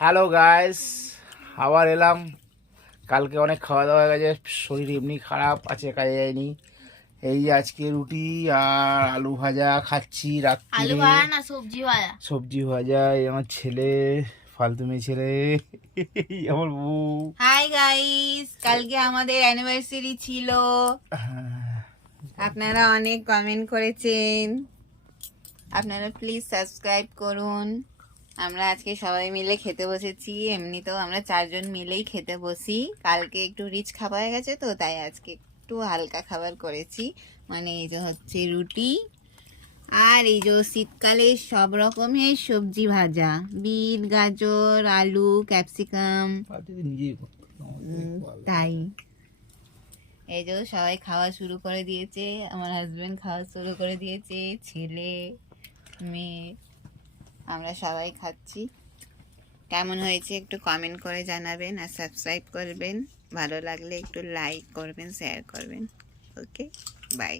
Hello guys, আবার এলাম। কালকে অনেক খাওয়া দাওয়া হয়ে গেছে, শরীর এমনি খারাপ আছে, কাজে যায়নি। এই যে আজকে রুটি আর আলু ভাজা খাচ্ছি আলু রাত্রিরে। ভাজা না সবজি ভাজা। সবজি ভাজা। এই আমার ছেলে, ফালতু মেয়ে ছেলে, এই আমার বউ। হাই গাইস, কালকে আমাদের অ্যানিভার্সারি ছিল। হ্যাঁ, আপনারা অনেক কমেন্ট করেছেন, আপনারা প্লিজ সাবস্ক্রাইব করুন। আমরা আজকে সবাই মিলে খেতে বসেছি। এমনিতেও আমরা 4 জন মিলেই খেতে বসি। কালকে একটু রিচ খাবার হয়ে গেছে তো, তাই আজকে একটু হালকা খাবার করেছি। মানে এই যে হচ্ছে রুটি, আর এই যে শীতকালে সব রকমের সবজি ভাজা, বিট, গাজর, আলু, ক্যাপসিকাম। নিজেই করতে হবে, আমাদের বলে। তাই এই যে সবাই খাওয়া শুরু করে দিয়েছে, আমার হাজবেন্ড খাওয়া শুরু করে দিয়েছে, ছেলে, মেয়ে, আমরা সবাই খাচ্ছি। কেমন হয়েছে একটু কমেন্ট করে জানাবেন, আর সাবস্ক্রাইব করবেন। ভালো লাগলে একটু লাইক করবেন, শেয়ার করবেন। ওকে, বাই।